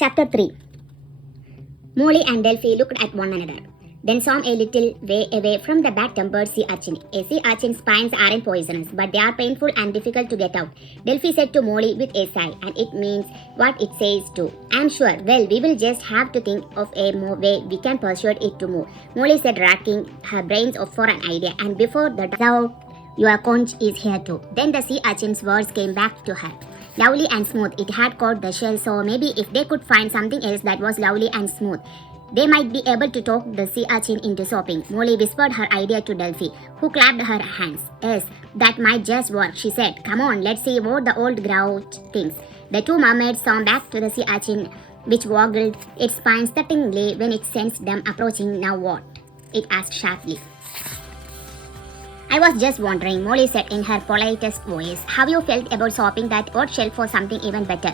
Chapter 3. Molly and Delphi looked at one another, then swam a little way away from the bad-tempered sea urchin. A sea urchin's spines aren't poisonous, but they are painful and difficult to get out, Delphi said to Molly with a sigh, and it means what it says too. I'm sure. Well, we will just have to think of a way we can persuade it to move, Molly said, racking her brains for an idea, and before the doubt, your conch is here too. Then the sea urchin's words came back to her. Lovely and smooth, it had caught the shell, so maybe if they could find something else that was lovely and smooth, they might be able to talk the sea urchin into sopping. Molly whispered her idea to Delphi, who clapped her hands. Yes, that might just work, she said. Come on, let's see what the old grouch thinks. The two mermaids swam back to the sea urchin, which woggled its spines threateningly when it sensed them approaching. Now what? It asked sharply. I was just wondering, Molly said in her politest voice. Have you felt about swapping that old shell for something even better?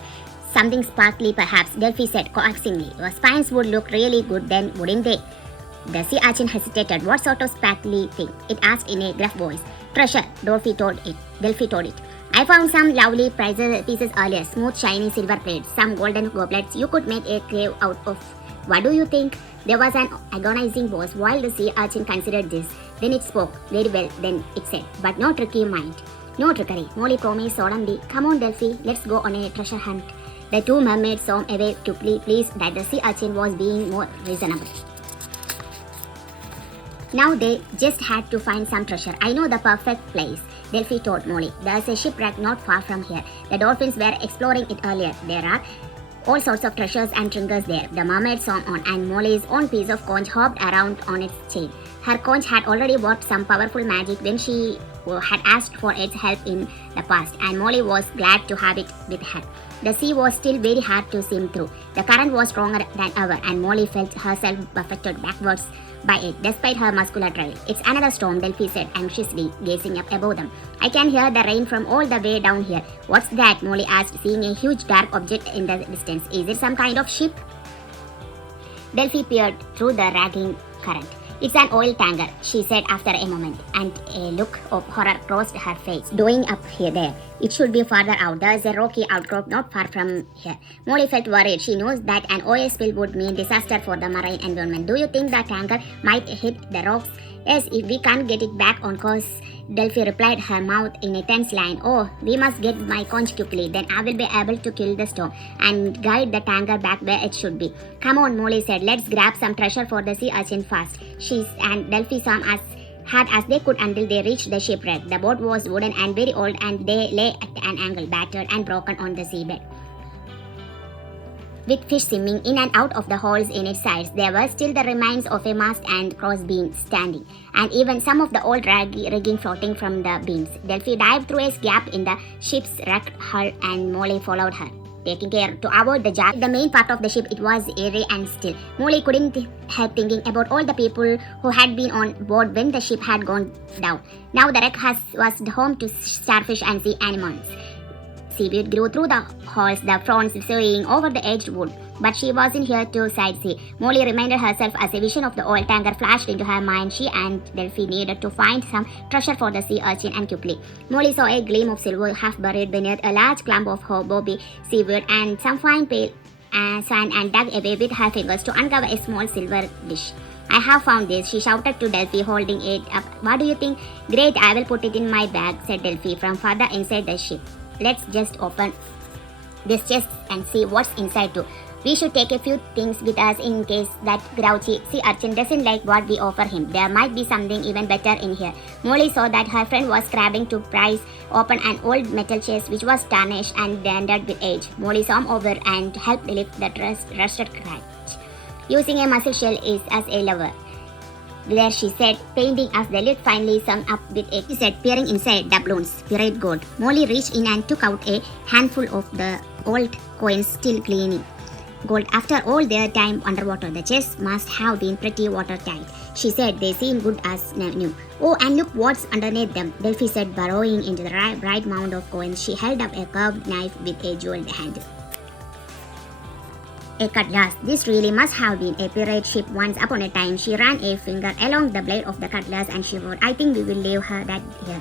Something sparkly, perhaps, Delphi said coaxingly. Your spines would look really good then, wouldn't they? The sea urchin hesitated. What sort of sparkly thing? It asked in a gruff voice. Treasure, Delphi told it. I found some lovely pieces earlier, smooth, shiny silver plates, some golden goblets you could make a cave out of. What do you think? There was an agonizing pause while the sea urchin considered this. Then it spoke. Very well, then it said. But no tricky mind. No trickery, Molly promised solemnly. Come on, Delphi, let's go on a treasure hunt. The two mermaids swam away to please that the sea urchin was being more reasonable. Now they just had to find some treasure. I know the perfect place, Delphi told Molly. There's a shipwreck not far from here. The dolphins were exploring it earlier. There are all sorts of treasures and trinkets there. The mermaid swam on, and Molly's own piece of conch hopped around on its chain. Her conch had already worked some powerful magic when she had asked for its help in the past, and Molly was glad to have it with her. The sea was still very hard to swim through. The current was stronger than ever, and Molly felt herself buffeted backwards by it, despite her muscular trail. It's another storm, Delphi said anxiously, gazing up above them. I can hear the rain from all the way down here. What's that? Molly asked, seeing a huge dark object in the distance. Is it some kind of ship? Delphi peered through the raging current. It's an oil tanker, she said after a moment, and a look of horror crossed her face. Doing up here there. It should be farther out. There's a rocky outcrop not far from here. Molly felt worried. She knows that an oil spill would mean disaster for the marine environment. Do you think the tanker might hit the rocks? Yes, if we can't get it back on course, Delphi replied, her mouth in a tense line. Oh, we must get my conch quickly. Then I will be able to kill the storm and guide the tanker back where it should be. Come on, Molly said. Let's grab some treasure for the sea urchin fast. She and Delphi swam as hard as they could until they reached the shipwreck. The boat was wooden and very old, and they lay at an angle, battered and broken on the seabed, with fish swimming in and out of the holes in its sides. There were still the remains of a mast and crossbeam standing, and even some of the old rigging floating from the beams. Delphi dived through a gap in the ship's wrecked hull, and Molly followed her, taking care to avoid the jar. The main part of the ship, it was airy and still. Molly couldn't help thinking about all the people who had been on board when the ship had gone down. Now the wreck was home to starfish and sea animals. Seaweed grew through the holes, the fronds swaying over the edged wood. But she wasn't here to sightsee. Molly reminded herself as a vision of the oil tanker flashed into her mind. She and Delphi needed to find some treasure for the sea urchin, and quickly. Molly saw a gleam of silver half buried beneath a large clump of bobby seaweed and some fine pale sand, and dug away with her fingers to uncover a small silver dish. I have found this, she shouted to Delphi, holding it up. What do you think? Great, I will put it in my bag, said Delphi from farther inside the ship. Let's just open this chest and see what's inside too. We should take a few things with us in case that grouchy sea urchin doesn't like what we offer him. There might be something even better in here. Molly saw that her friend was scrabbling to prise open an old metal chest which was tarnished and dented with age. Molly swam over and helped lift the rusted crack, using a mussel shell as a lever. There, she said, painting as the lid finally sunk up with a, she said, peering inside doubloons, pirate gold. Molly reached in and took out a handful of the old coins still gleaming gold. After all their time underwater, the chest must have been pretty watertight, she said. They seem good as new. Oh, and look what's underneath them, Delphi said, burrowing into the bright mound of coins. She held up a curved knife with a jeweled handle. A cutlass. This really must have been a pirate ship once upon a time. She ran a finger along the blade of the cutlass and shivered. I think we will leave her that here.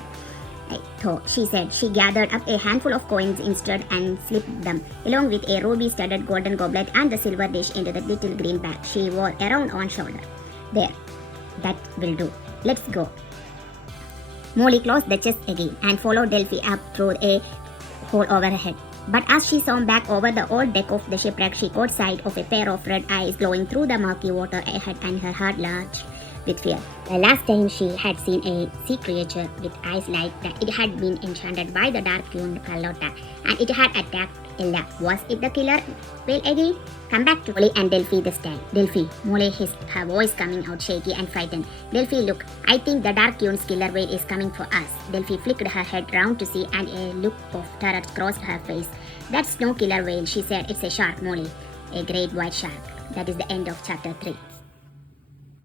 though, she said. She gathered up a handful of coins instead and slipped them, along with a ruby-studded golden goblet and the silver dish, into the little green bag she wore around one shoulder. There, that will do. Let's go. Molly closed the chest again and followed Delphi up through a hole overhead. But as she swam back over the old deck of the shipwreck, she caught sight of a pair of red eyes glowing through the murky water ahead, and her heart lurched with fear. The last time she had seen a sea creature with eyes like that, it had been enchanted by the dark-hued Carlotta, and it had attacked Ella. Was it the killer whale again? Come back to Molly and Delphi this time. Delphi, Molly hissed, her voice coming out shaky and frightened. Delphi, look, I think the dark-hued killer whale is coming for us. Delphi flicked her head round to see, and a look of terror crossed her face. That's no killer whale, she said. It's a shark, Molly. A great white shark. That is the end of chapter 3.